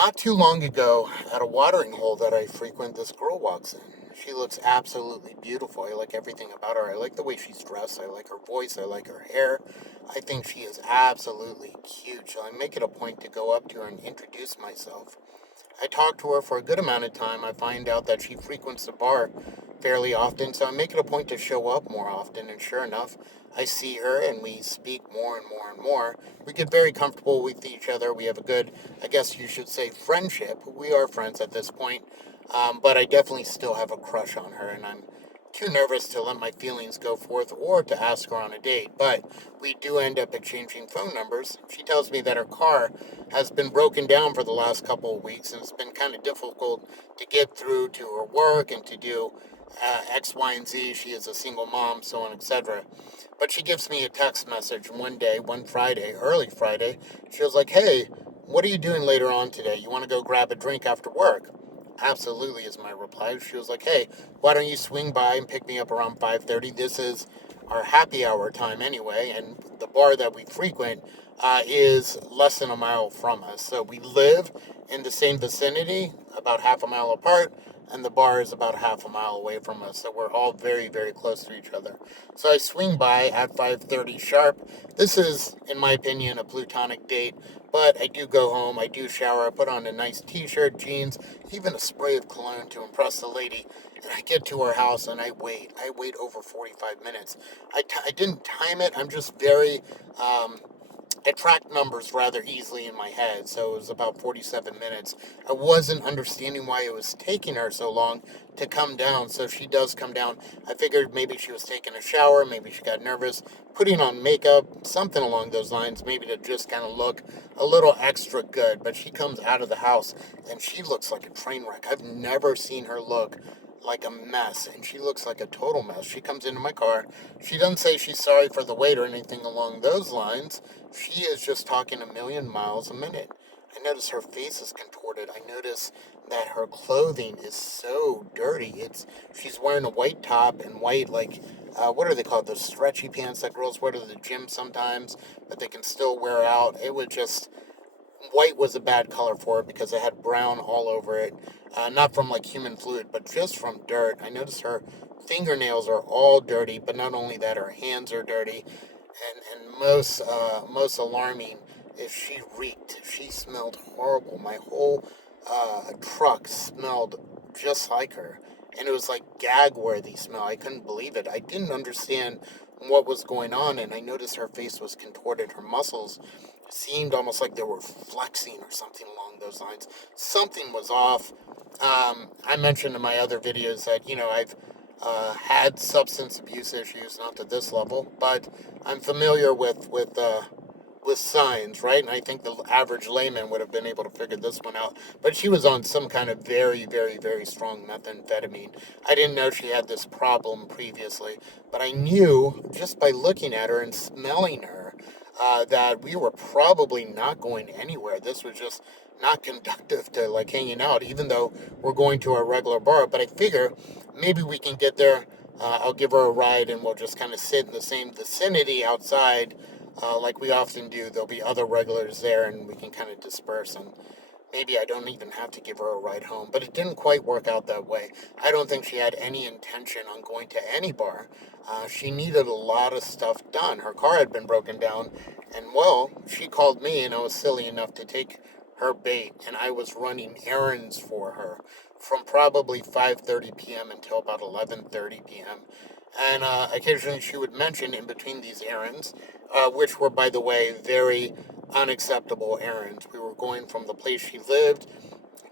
Not too long ago, at a watering hole that I frequent, this girl walks in. She looks absolutely beautiful. I like everything about her. I like the way she's dressed. I like her voice. I like her hair. I think she is absolutely cute. So I make it a point to go up to her and introduce myself. I talk to her for a good amount of time. I find out that she frequents the bar fairly often, so I make it a point to show up more often. And sure enough, I see her and we speak more and more and more. We get very comfortable with each other. We have a good, I guess you should say, friendship. We are friends at this point, but I definitely still have a crush on her, and I'm too nervous to let my feelings go forth or to ask her on a date. But we do end up exchanging phone numbers. She tells me that her car has been broken down for the last couple of weeks, and it's been kind of difficult to get through to her work and to do X, Y, and Z. She is a single mom, so on, etc. But she gives me a text message one day, one Friday, early Friday. She was like, "Hey, what are you doing later on today? You want to go grab a drink after work?" Absolutely is my reply. She was like, "Hey, why don't you swing by and pick me up around 5:30? This is our happy hour time anyway, and the bar that we frequent is less than a mile from us. So we live in the same vicinity, about half a mile apart, and the bar is about half a mile away from us. So we're all very, very close to each other. So I swing by at 5:30 sharp. This is, in my opinion, a plutonic date. But I do go home, I do shower, I put on a nice t-shirt, jeans, even a spray of cologne to impress the lady. And I get to her house and I wait. I wait over 45 minutes. I didn't time it. I'm just very um, I tracked numbers rather easily in my head, so it was about 47 minutes. I wasn't understanding why it was taking her so long to come down, so she does come down. I figured maybe she was taking a shower, maybe she got nervous, putting on makeup, something along those lines, maybe to just kind of look a little extra good. But she comes out of the house and she looks like a train wreck. I've never seen her look like a mess, and she looks like a total mess. She comes into my car. She doesn't say she's sorry for the wait or anything along those lines. She is just talking a million miles a minute. I notice her face is contorted. I notice that her clothing is so dirty. She's wearing a white top and white, like what are they called? Those stretchy pants that girls wear to the gym sometimes, but they can still wear out. It was just white was a bad color for it because it had brown all over it. Not from like human fluid, but just from dirt. I noticed her fingernails are all dirty, but not only that, her hands are dirty. And most alarming is she reeked. She smelled horrible. My whole truck smelled just like her. And it was like gag worthy smell. I couldn't believe it. I didn't understand what was going on, and I noticed her face was contorted. Her muscles seemed almost like they were flexing or something along those lines. Something was off. I mentioned in my other videos that I've had substance abuse issues, not to this level, but I'm familiar with signs, right? And I think the average layman would have been able to figure this one out. But she was on some kind of very, very, very strong methamphetamine. I didn't know she had this problem previously, but I knew just by looking at her and smelling her that we were probably not going anywhere. This was just not conductive to like hanging out, even though we're going to our regular bar. But I figure maybe we can get there. I'll give her a ride and we'll just kind of sit in the same vicinity outside like we often do. There'll be other regulars there and we can kind of disperse, and maybe I don't even have to give her a ride home. But it didn't quite work out that way. I don't think she had any intention on going to any bar. She needed a lot of stuff done. Her car had been broken down, and well, she called me, and I was silly enough to take her bait, and I was running errands for her from probably 5:30 p.m. until about 11:30 p.m. And occasionally she would mention in between these errands, which were, by the way, very unacceptable errands. We were going from the place she lived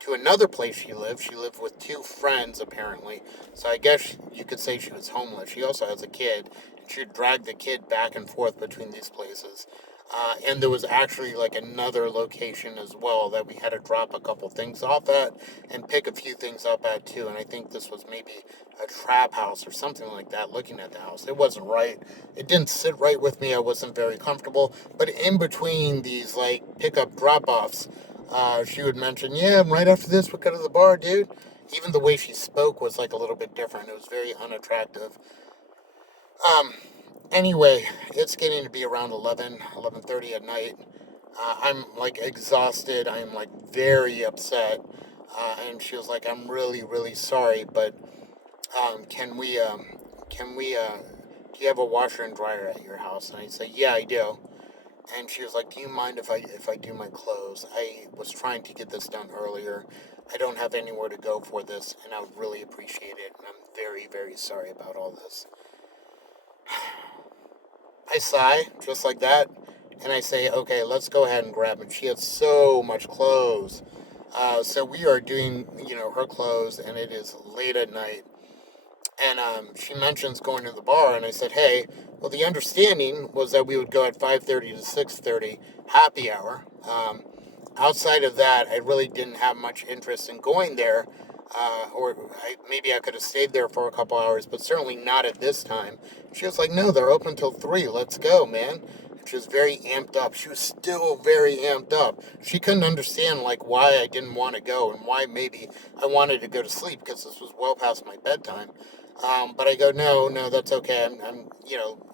to another place she lived. She lived with two friends, apparently. So I guess you could say she was homeless. She also has a kid, and she would drag the kid back and forth between these places. And there was actually like another location as well that we had to drop a couple things off at and pick a few things up at too. And I think this was maybe a trap house or something like that. Looking at the house, it wasn't right. It didn't sit right with me. I wasn't very comfortable. But in between these like pickup drop offs, she would mention, "Yeah, right after this, we'll go to the bar, dude." Even the way she spoke was like a little bit different. It was very unattractive. Um, Anyway, it's getting to be around 11, 11:30 at night. I'm like exhausted. I'm like very upset. And she was like, I'm really, really sorry, but can we, do you have a washer and dryer at your house? And I said, yeah, I do. And she was like, do you mind if I do my clothes? I was trying to get this done earlier. I don't have anywhere to go for this, and I would really appreciate it. And I'm very, very sorry about all this. I sigh, just like that, and I say, okay, let's go ahead and grab it. She has so much clothes. So we are doing, her clothes, and it is late at night. And she mentions going to the bar, and I said, hey, well, the understanding was that we would go at 5:30 to 6:30 happy hour. Outside of that, I really didn't have much interest in going there. Maybe I could have stayed there for a couple hours, but certainly not at this time. She was like, no, they're open till 3. Let's go, man. And she was very amped up. She was still very amped up. She couldn't understand, like, why I didn't want to go and why maybe I wanted to go to sleep because this was well past my bedtime. But I go, no, no, that's okay.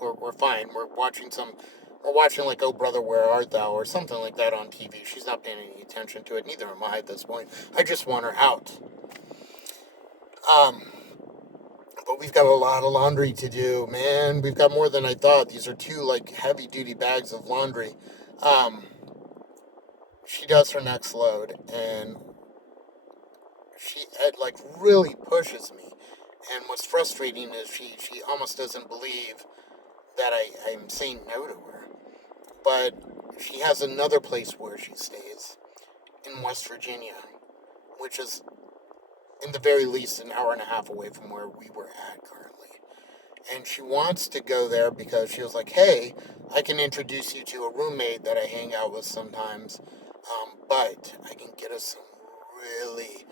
We're fine. We're watching like Oh Brother Where Art Thou or something like that on TV. She's not paying any attention to it. Neither am I at this point. I just want her out. Um, but we've got a lot of laundry to do, man. We've got more than I thought. These are two like heavy duty bags of laundry. Um, she does her next load, and she it like really pushes me. And what's frustrating is she almost doesn't believe that I'm saying no to her. But she has another place where she stays in West Virginia, which is in the very least an hour and a half away from where we were at currently. And she wants to go there because she was like, hey, I can introduce you to a roommate that I hang out with sometimes, but I can get us some really,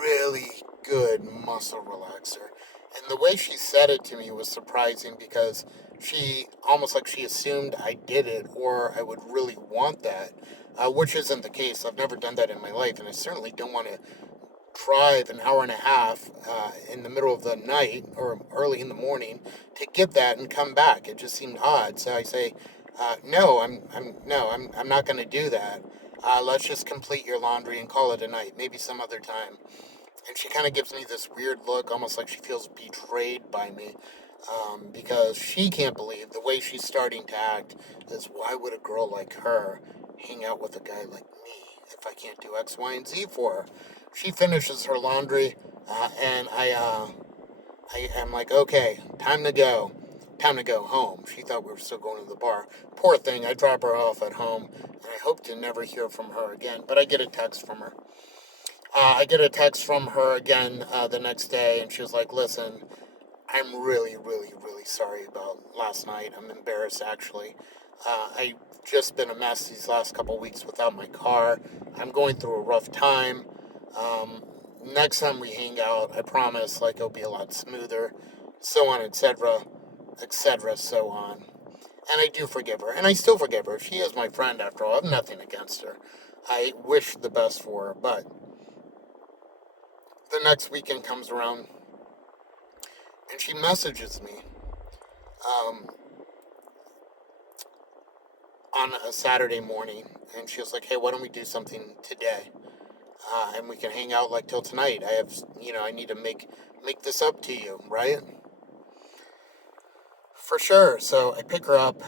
really good muscle relaxer. And the way she said it to me was surprising because she almost like she assumed I did it or I would really want that, which isn't the case. I've never done that in my life, and I certainly don't want to drive an hour and a half in the middle of the night or early in the morning to get that and come back. It just seemed odd. So I say, no, I'm not going to do that. Let's just complete your laundry and call it a night. Maybe some other time. And she kind of gives me this weird look, almost like she feels betrayed by me, because she can't believe the way she's starting to act is why would a girl like her hang out with a guy like me if I can't do X, Y, and Z for her? She finishes her laundry, and I am like, okay, time to go. Time to go home. She thought we were still going to the bar. Poor thing, I drop her off at home, and I hope to never hear from her again, but I get a text from her. I get a text from her again the next day, and she was like, listen, I'm really, really, really sorry about last night. I'm embarrassed, actually. I've just been a mess these last couple weeks without my car. I'm going through a rough time. Um, Next time we hang out, I promise, like, it'll be a lot smoother, so on, etc., so on. And I do forgive her, and I still forgive her. She is my friend, after all. I have nothing against her. I wish the best for her, but the next weekend comes around, and she messages me um, on a Saturday morning, and she was like, "Hey, why don't we do something today? And we can hang out like till tonight. I need to make this up to you, right? For sure." So I pick her up,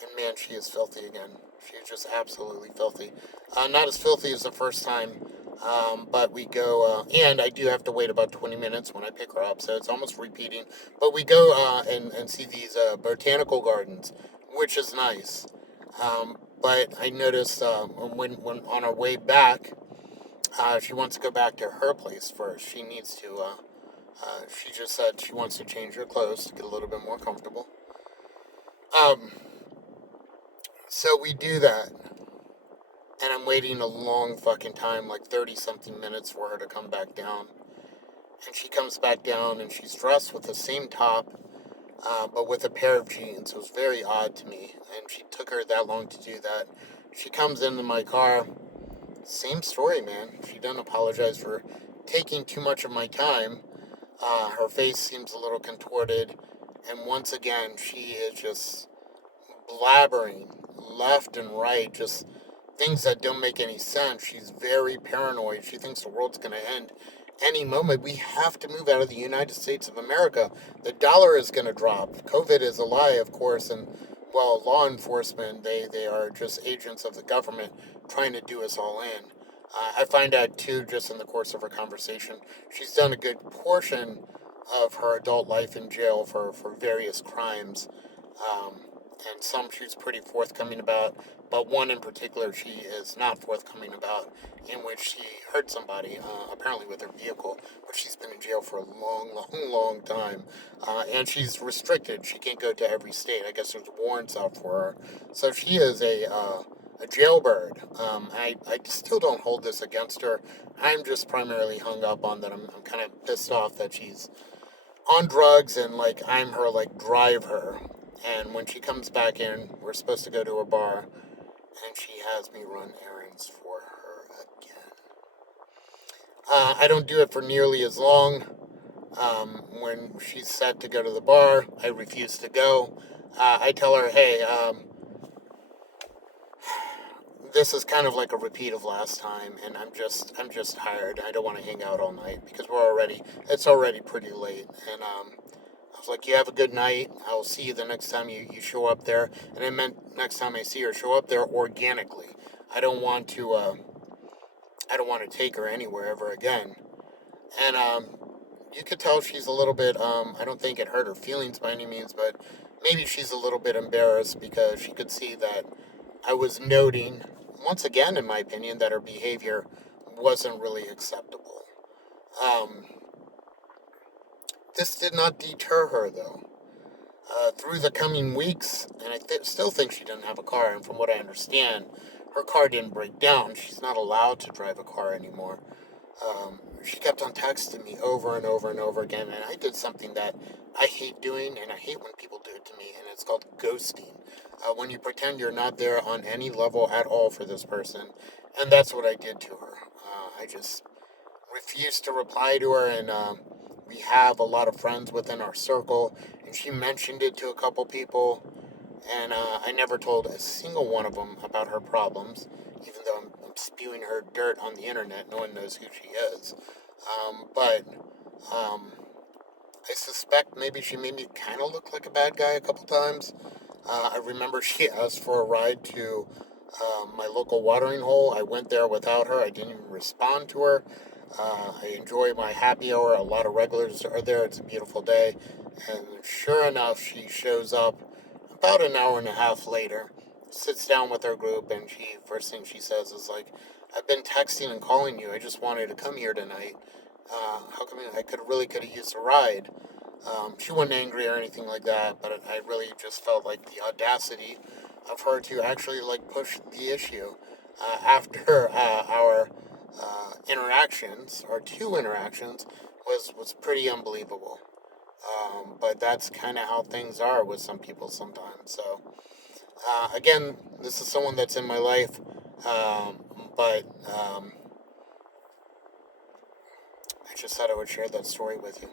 and man, she is filthy again. She is just absolutely filthy. Not as filthy as the first time, but we go, and I do have to wait about 20 minutes when I pick her up, so it's almost repeating. But we go and see these botanical gardens, which is nice. But I noticed when on our way back, she wants to go back to her place first. She needs to. She just said she wants to change her clothes to get a little bit more comfortable. Um, so we do that, and I'm waiting a long fucking time, like 30 something minutes for her to come back down. And she comes back down, and she's dressed with the same top, but with a pair of jeans. It was very odd to me, and she took her that long to do that. She comes into my car. Same story, man. She doesn't apologize for taking too much of my time. Her face seems a little contorted, and once again, she is just blabbering left and right, just things that don't make any sense. She's very paranoid. She thinks the world's going to end any moment. We have to move out of the United States of America. The dollar is going to drop. COVID is a lie, of course, and well, law enforcement, they are just agents of the government trying to do us all in. I find out too, just in the course of our conversation, she's done a good portion of her adult life in jail for various crimes. Um, and some she's pretty forthcoming about, but one in particular she is not forthcoming about, in which she hurt somebody, apparently with her vehicle, but she's been in jail for a long, long, long time. And she's restricted. She can't go to every state. I guess there's warrants out for her. So she is a jailbird. I still don't hold this against her. I'm just primarily hung up on that. I'm kind of pissed off that she's on drugs and like I'm her like driver. And when she comes back in, we're supposed to go to a bar, and she has me run errands for her again. I don't do it for nearly as long. When she's set to go to the bar, I refuse to go. I tell her, hey, this is kind of like a repeat of last time, and I'm just tired. I don't want to hang out all night because it's already pretty late, and I was like, you have a good night. I'll see you the next time you show up there. And I meant next time I see her, show up there organically. I don't want to, uh, I don't want to take her anywhere ever again. And, you could tell she's a little bit, I don't think it hurt her feelings by any means, but maybe she's a little bit embarrassed because she could see that I was noting, once again, in my opinion, that her behavior wasn't really acceptable. Um, this did not deter her, though. Through the coming weeks, and still think she didn't have a car. And from what I understand, her car didn't break down. She's not allowed to drive a car anymore. She kept on texting me over and over and over again, and I did something that I hate doing, and I hate when people do it to me, and it's called ghosting. When you pretend you're not there on any level at all for this person, and that's what I did to her. I just refused to reply to her, and we have a lot of friends within our circle, and she mentioned it to a couple people, and I never told a single one of them about her problems, even though I'm spewing her dirt on the internet. No one knows who she is. But um, I suspect maybe she made me kind of look like a bad guy a couple times. I remember she asked for a ride to my local watering hole. I went there without her. I didn't even respond to her. I enjoy my happy hour. A lot of regulars are there. It's a beautiful day. And sure enough, she shows up about an hour and a half later, sits down with our group, and first thing she says is like, I've been texting and calling you. I just wanted to come here tonight. How come I could have used a ride? She wasn't angry or anything like that, but I really just felt like the audacity of her to actually like push the issue after our interactions, our two interactions, was pretty unbelievable. But that's kind of how things are with some people sometimes. So again, this is someone that's in my life, um, but I just thought I would share that story with you.